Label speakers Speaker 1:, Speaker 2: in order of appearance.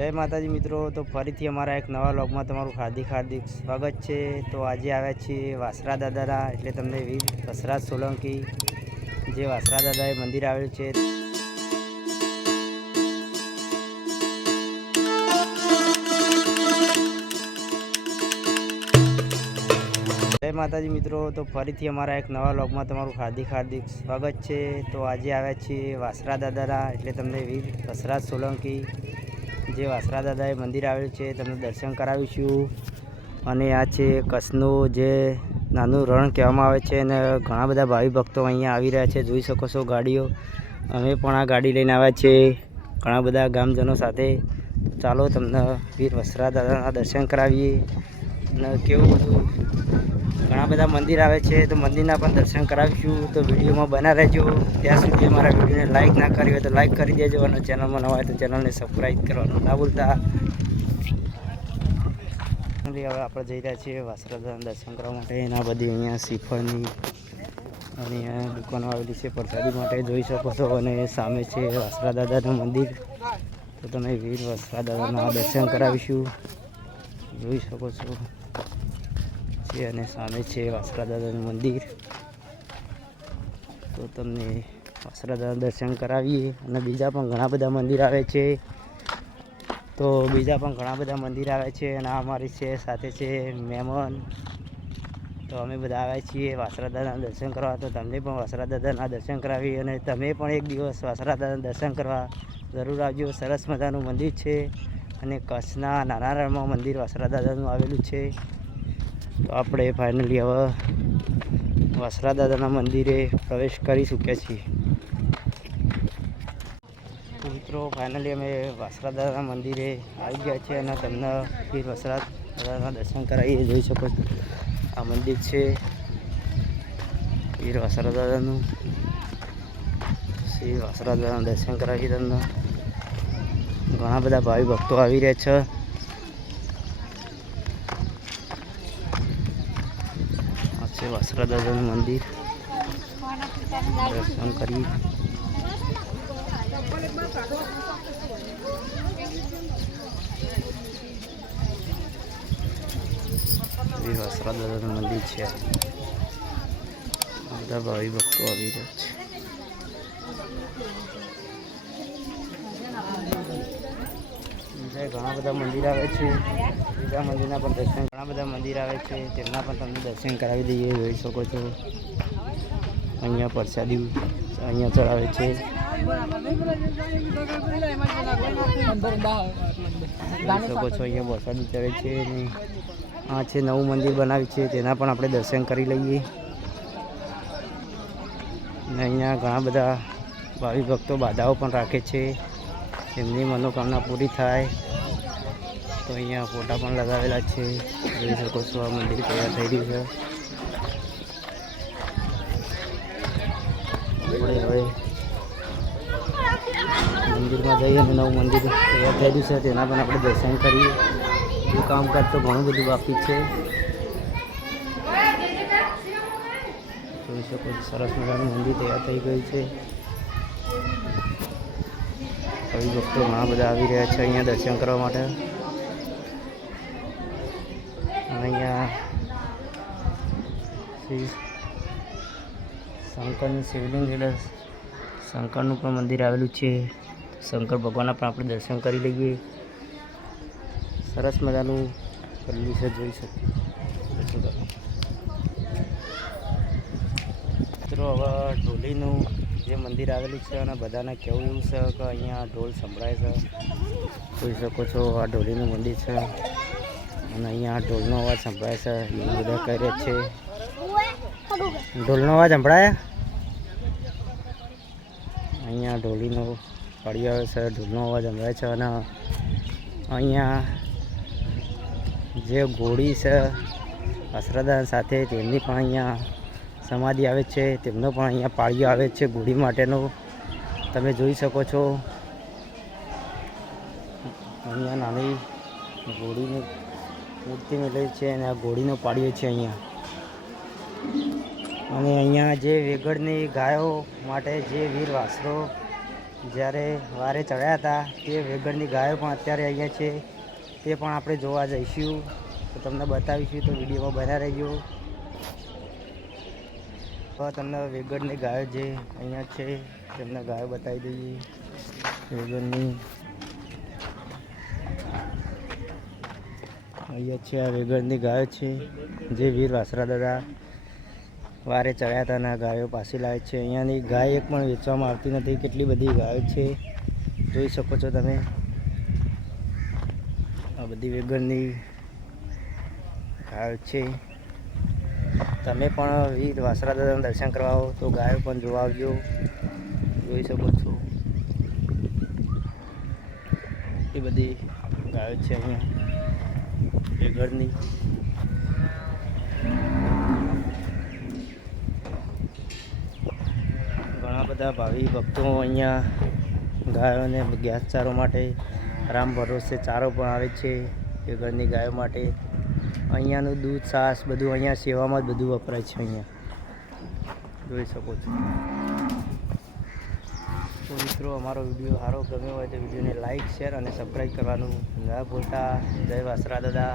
Speaker 1: જય માતાજી મિત્રો, તો ફરીથી અમારા એક નવા લોગમાં તમારું હાર્દિક હાર્દિક સ્વાગત છે. તો આજે આવ્યા છીએ વાસરા દાદાના, એટલે તમને વીર વસરાજ સોલંકી, જે વાસરા દાદાએ મંદિર આવેલું છે. જય માતાજી મિત્રો, તો ફરીથી અમારા એક નવા લોગમાં તમારું હાર્દિક હાર્દિક સ્વાગત છે. તો આજે આવ્યા છીએ વાસરા દાદાના, એટલે તમને વીર વસરાજ સોલંકી જે વાસરા દાદાએ મંદિર આવેલું છે, તમને દર્શન કરાવીશું. અને આ છે કચ્છનું જે નાનું રણ કહેવામાં આવે છે અને ઘણા બધા ભાવિ ભક્તો અહીંયા આવી રહ્યા છે, જોઈ શકો છો ગાડીઓ. અમે પણ આ ગાડી લઈને આવ્યા છીએ ઘણા બધા ગામજનો સાથે. ચાલો તમને વીર વસરા દાદાના દર્શન કરાવીએ. અને કેવું બધું, ઘણા બધા મંદિર આવે છે, તો મંદિરના પણ દર્શન કરાવીશું. તો વિડીયોમાં બના રહેજો. ત્યાં સુધી અમારા વિડીયોને લાઇક ના કરી હોય તો લાઇક કરી દેજો અને ચેનલમાં નવા હોય તો ચેનલને સબસ્ક્રાઈબ કરવાનું ના ભૂલતા. હવે આપણે જઈ રહ્યા છીએ વાસરાદાના દર્શન કરવા માટે. એના બધી અહીંયા શ્રીફળની અને અહીંયા દુકાનો આવેલી છે, પ્રસાદી માટે જોઈ શકો છો. અને સામે છે વાસરા દાદાનું મંદિર. તો તમે વીર વાસરા દાદાના દર્શન કરાવીશું. જોઈ શકો છો. છે અને સામે છે વાસરા દાદાનું મંદિર. તો તમને વાસરા દર્શન કરાવીએ અને બીજા પણ ઘણા બધા મંદિર આવે છે. તો બીજા પણ ઘણા બધા મંદિર આવે છે અને અમારી છે, સાથે છે મહેમાન તો અમે બધા આવ્યા છીએ વાસરા દર્શન કરવા. તો તમને પણ વાસરા દાદાના દર્શન કરાવી અને તમે પણ એક દિવસ વાસરા દર્શન કરવા જરૂર આવજો. સરસ મજાનું મંદિર છે અને કચ્છના નાના રણમાં મંદિર વાસરા દાદાનું આવેલું છે. તો આપણે ફાઇનલી હવે વાસરા દાદાના મંદિરે પ્રવેશ કરી ચૂક્યા છીએ. મિત્રો ફાઇનલી અમે વાસરા દાદાના મંદિરે આવી ગયા છીએ અને તમને વીર વસરા દાદાના દર્શન કરાવીએ જોઈ શકો છો. આ મંદિર છે વીર વાસરા દાદાનું. શ્રી વાસરા દાદાના દર્શન કરાવીએ તમને ઘણા બધા ભાવિ ભક્તો આવી રહ્યા છે. છે વાસરા દાદાનું મંદિર. દર્શન કરી. શ્રી દાદાનું મંદિર છે. બધા ભાવિ ભક્તો આવી રહ્યા છે. ઘણા બધા મંદિર આવે છે. બીજા મંદિરના પણ દર્શન, ઘણા બધા મંદિર આવે છે, તેમના પણ તમને દર્શન કરાવી દઈએ, જોઈ શકો છો. અહીંયા પ્રસાદી, અહીંયા ચડાવે છે. શકો છો, અહીંયા પ્રસાદી ચડે છે અને આ છે નવું મંદિર બનાવ્યું છે, તેના પણ આપણે દર્શન કરી લઈએ. અને અહીંયા ઘણા બધા ભાવિ ભક્તો બાધાઓ પણ રાખે છે. એમની મનોકામના પૂરી થાય. તો અહીંયા ફોટા પણ લગાવેલા છે. જોઈ શકો છો આ મંદિર તૈયાર થઈ રહ્યું છે. આપણે હવે મંદિરમાં જઈએ અને નવું મંદિર તૈયાર થઈ રહ્યું છે. તેના પણ આપણે દર્શન કરીએ. એ કામકાજ તો ઘણું બધું બાકી છે. જોઈ શકો સરસ મજાનું મંદિર તૈયાર થઈ ગયું છે. ભક્તો ઘણા બધા આવી રહ્યા છે અહીંયા દર્શન કરવા માટે અને અહીંયા શ્રી શંકરનું શિવલિંગ એટલે શંકરનું પણ મંદિર આવેલું છે. શંકર ભગવાનના પણ આપણે દર્શન કરી લઈએ. સરસ મજાનું કરેલું જોઈ શકીએ. મિત્રો, હવે ઢોલીનું જે મંદિર આવેલું છે અને બધાને કહેવું એવું છે કે અહીંયા ઢોલ સંભળાય છે? જોઈ શકો છો આ ઢોલીનું મંદિર છે. અને અહીંયા ઢોલનો અવાજ સંભળાય છે. એવું બધા કરે છે. ઢોલનો અવાજ સંભળાય? અહીંયા ઢોલીનો પડી આવે છે, ઢોલનો અવાજ સંભળાય છે અને અહીંયા જે ઘોડી છે અશ્રદ્ધા સાથે તેમની પણ અહીંયા સમાધિ આવે છે, તેમનો પણ અહીંયા પાળીઓ આવે છે ઘોડી માટેનો. તમે જોઈ શકો છો. અહીંયા નાની ઘોડીની મૂર્તિ મેળવી છે અને આ ઘોડીનો પાળીઓ છે અહીંયા. અને અહીંયા જે વેગડની ગાયો માટે જે વીર વાસરો જ્યારે વારે ચડ્યા હતા, તે વેગડની ગાયો પણ અત્યારે અહીંયા છે. તે પણ આપણે જોવા જઈશું. તો તમને બતાવીશું તો વિડીયોમાં બના રહેજો. તો તમને વેગડની ગાયો જે અહીંયા છે, તેમને ગાયો બતાવી દઈએ. વેગડની અહીંયા છે આ વેગડની ગાયો છે, જે વીર વાસરા દાદા. વારે ચડ્યા હતા અને ગાયો પાછી લાવે છે. અહીંયાની ગાય એક પણ વેચવામાં આવતી નથી. કેટલી બધી ગાયો છે. જોઈ શકો છો તમે. આ બધી વેગનની ગાયો છે. તમે પણ વીર વાસરા દાદાના દર્શન કરવા આવો તો ગાયો પણ જોવા આવજો. જોઈ શકો છો. એ બધી ગાયો છે અહીંયા. વેગળની ઘણા બધા ભાવિ ભક્તો અહીંયા ગાયોને ઘાસચારો માટે રામ ભરોસે ચારો પણ આવે છે એ ઘરની ગાયો માટે. અહીંયાનું દૂધ, છાશ બધું અહીંયા સેવામાં જ બધું વપરાય છે અહીંયા. જોઈ શકો છો. તો મિત્રો, અમારો વીડિયો સારો ગમ્યો હોય તો વિડીયોને લાઇક શેર અને સબસ્ક્રાઈબ કરવાનું ના ભૂલતા. જય વાસરા દાદા.